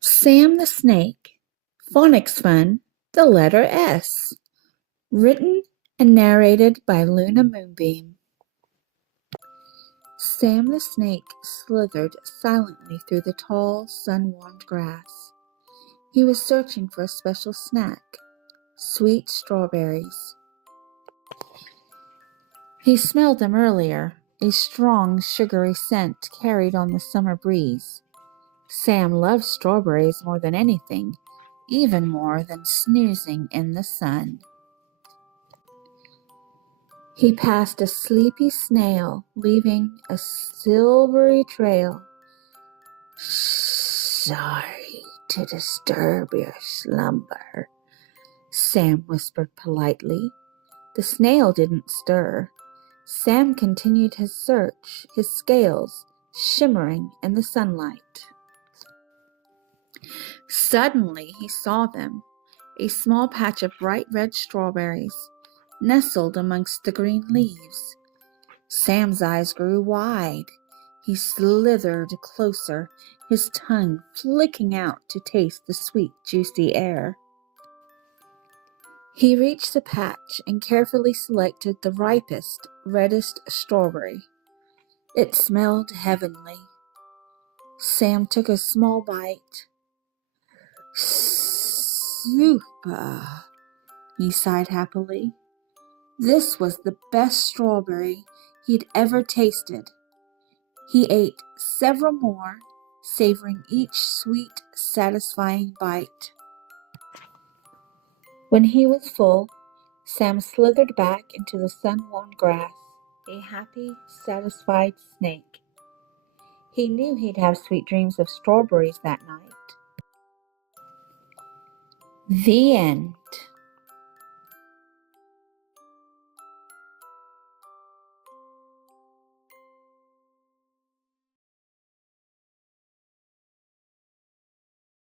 Sam the Snake. Phonics Fun, the letter S. Written and narrated by Luna Moonbeam. Sam the Snake slithered silently through the tall, sun-warmed grass. He was searching for a special snack, sweet strawberries. He smelled them earlier, a strong, sugary scent carried on the summer breeze. Sam loved strawberries more than anything, even more than snoozing in the sun. He passed a sleepy snail, leaving a silvery trail. "Sorry to disturb your slumber," Sam whispered politely. The snail didn't stir. Sam continued his search, his scales shimmering in the sunlight. Suddenly he saw them, a small patch of bright red strawberries, nestled amongst the green leaves. Sam's eyes grew wide. He slithered closer, his tongue flicking out to taste the sweet, juicy air. He reached the patch and carefully selected the ripest, reddest strawberry. It smelled heavenly. Sam took a small bite. "Super," he sighed happily. This was the best strawberry he'd ever tasted. He ate several more, savoring each sweet, satisfying bite. When he was full, Sam slithered back into the sun-warmed grass, a happy, satisfied snake. He knew he'd have sweet dreams of strawberries that night. The end.